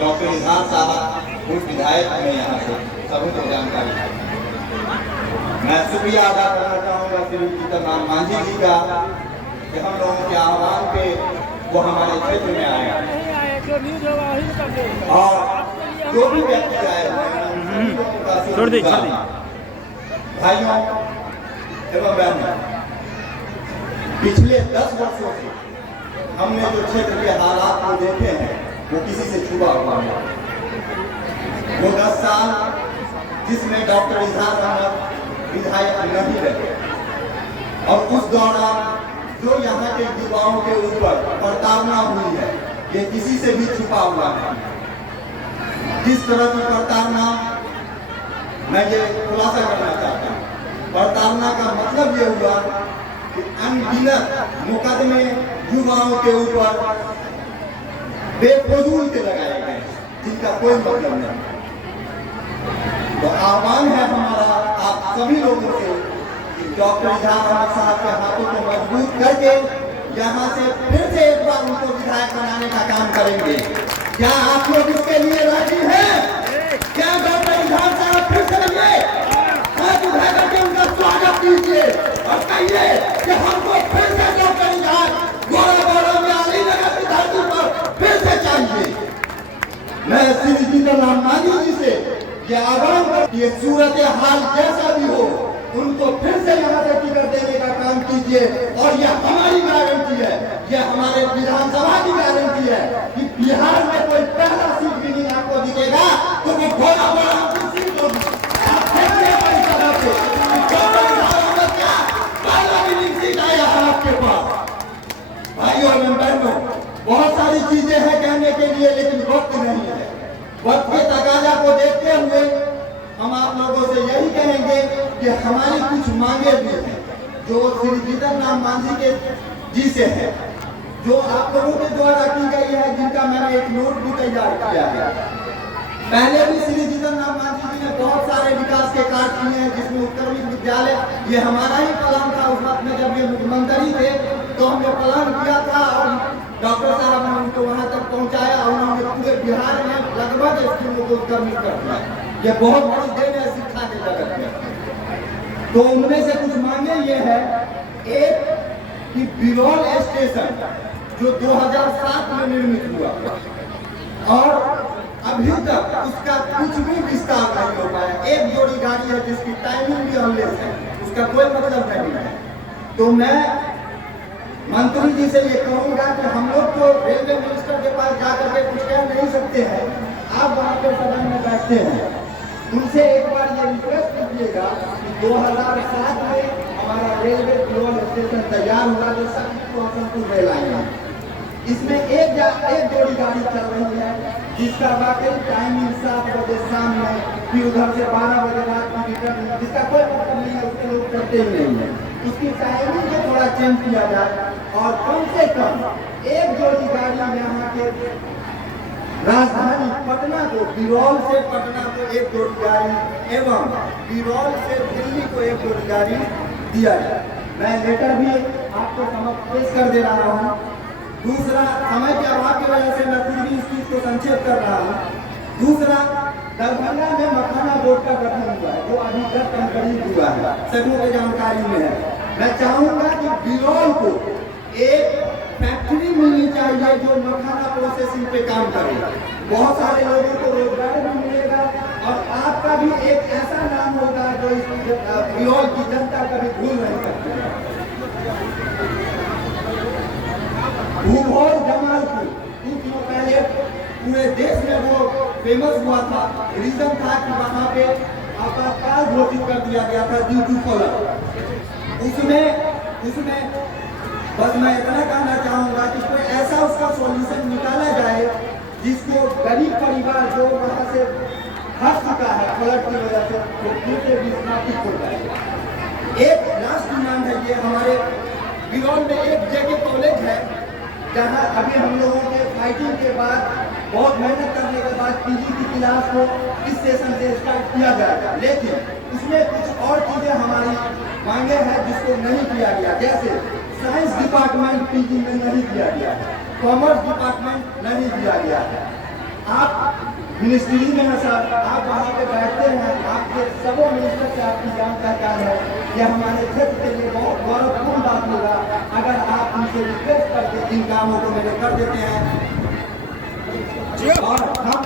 Doctor इजहार साहब उस विधायक में यहाँ से सभी को जानकारी है। मैं शुक्रिया अदा करना चाहूँगा श्री जीतन मांझी जी का कि हम लोगों के आह्वान पे वो हमारे क्षेत्र में आए और जो भी व्यक्ति आए भाइयों एवं बहनों, पिछले 10 वर्षों से हमने जो क्षेत्र के हालात को देखे हैं वो किसी से छुपा हुआ है। वो 10 साल जिसमें डॉक्टर इजहार अहमद विधायक नहीं रहे और उस दौरान जो यहाँ के युवाओं के ऊपर प्रताड़ना हुई है ये किसी से भी छुपा हुआ है। जिस तरह की प्रताड़ना, मैं ये खुलासा करना चाहता हूँ, प्रताड़ना का मतलब ये हुआ कि अनगिनत मुकदमे युवाओं के ऊपर बेफजूल के लगाए गए जिनका कोई मतलब नहीं। तो आह्वान है हमारा आप सभी लोगों से कि डॉक्टर इजहार अहमद साहब के हाथों को मजबूत करके यहाँ से फिर से एक बार उनको विधायक बनाने का काम करेंगे। क्या आप लोग इसके लिए राजी हैं? क्या डॉक्टर इजहार साहब फिर से बनिए? हाथ उठा करके उनका स्वागत कीजिए और कहिए कि हमको फिर से डॉक्टर इजहार गोरा में अलीनगर की धरती पर फिर से चाहिए। मैं श्री जीतन मांझी जी से ये आह्वान कर, ये सूरत हाल जैसा भी हो उनको फिर से यहाँ से टिकट देने का काम कीजिए और यह हमारी गारंटी है, यह हमारे विधानसभा की गारंटी है कि बिहार में कोई पहला सीट भी नहीं आपको दिखेगा तो वो घोड़ा सीट होगी। आप देखिए हमारी तरफ से क्या पहला भी सीट आया है आपके पास। भाइयों एवं बहनों, बहुत सारी चीजें हैं कहने के लिए लेकिन वक्त नहीं है। वक्त के तकाजा को देखते हुए हम आप लोगों से यही कहेंगे कि हमारी कुछ मांगे भी हैं जो श्री जीतन मांझी के जी से है, जो आप लोगों के द्वारा की गई है, जिनका मैंने एक नोट भी तैयार किया है। पहले भी श्री जीतन मांझी जी ने बहुत सारे विकास के कार्य किए हैं, जिसमें उत्तर विद्यालय ये हमारा ही प्लान था। उस वक्त में जब ये मुख्यमंत्री थे तो हमने प्लान किया था और डॉक्टर साहब ने उनको वहां तक पहुंचाया और उन्होंने पूरे बिहार में लगभग स्कूलों को उत्क्रमित कर दिया। ये बहुत बड़ी देन है शिक्षा के जगत में। तो उनमें से कुछ मांगे ये है, एक कि बिरौल स्टेशन जो 2007 में निर्मित हुआ और अभी तक उसका कुछ भी विस्तार नहीं हो पाया। एक जोड़ी गाड़ी है जिसकी टाइमिंग भी अनलेस है, उसका कोई मतलब नहीं है। तो मैं मंत्री जी से ये कहूँगा कि हम लोग तो रेलवे मिनिस्टर के पास जाकर के कुछ कह नहीं सकते हैं, आप वहाँ पे सदन में बैठते हैं, उनसे एक बार ये रिक्वेस्ट कीजिएगा कि 2007 में हमारा रेलवे बिरौल स्टेशन तैयार हुआ जो हसनपुर रेल लाइन है, इसमें एक जोड़ी गाड़ी चल रही है जिसका वाकई टाइमिंग 7 बजे शाम में फिर उधर से 12 बजे रात की रिटर्न, जिसका कोई मतलब नहीं है, उसके लोग करते ही नहीं है। उसकी टाइमिंग को थोड़ा चेंज किया जाए और कम से कम एक जोड़ी गाड़ी यहाँ के राजधानी पटना को, बिरौल से पटना को एक जोड़ी गाड़ी एवं बिरौल से दिल्ली को एक जोड़ी गाड़ी दिया जाए। मैं लेटर भी आपको समक्ष पेश कर दे रहा हूँ। दूसरा, समय के अभाव की वजह से मैं फिर भी इस चीज को संक्षेप कर रहा हूँ। दूसरा, दरभंगा में मखाना बोर्ड का गठन हुआ है जो अभी तक करीब हुआ है, सबों की जानकारी में है। मैं चाहूँगा कि बिरौल को एक फैक्ट्री मिलनी चाहिए जो मखाना प्रोसेसिंग पे काम करे। बहुत सारे लोगों को रोजगार भी मिलेगा और आपका भी एक ऐसा नाम होगा जो इस बिरौल की जनता कभी भूल नहीं सकती है। भूगोल जमालपुर कुछ दिनों पहले पूरे देश में वो फेमस हुआ था। रीजन था कि वहाँ पे आपातकाल घोषित कर दिया गया था ड्यू टू फ्लड। उसमें बस मैं इतना कहना चाहूँगा कि कोई ऐसा उसका सॉल्यूशन निकाला जाए जिसको गरीब परिवार जो वहाँ से फंस चुका है फ्लड की वजह से वो फिर से भी स्थापित हो जाए। एक लास्ट डिमांड है ये, हमारे बिरौल में एक जगह कॉलेज है जहाँ अभी हम लोगों के फाइटिंग के बाद बहुत मेहनत करने के बाद पीजी की क्लास को इस सेशन से स्टार्ट किया जाएगा, लेकिन उसमें कुछ और चीजें हमारी मांगे हैं जिसको नहीं किया गया। जैसे साइंस डिपार्टमेंट पीजी में नहीं किया गया है, कॉमर्स डिपार्टमेंट नहीं दिया गया है। आप मिनिस्ट्री में है सर, आप वहाँ पे बैठते हैं, आपके सबों मिनिस्टर से आपकी जान पहचान है। यह हमारे क्षेत्र के लिए बहुत गौरवपूर्ण बात होगा अगर आप उनसे रिक्वेस्ट करके इन कामों को मेरे कर देते हैं। और हम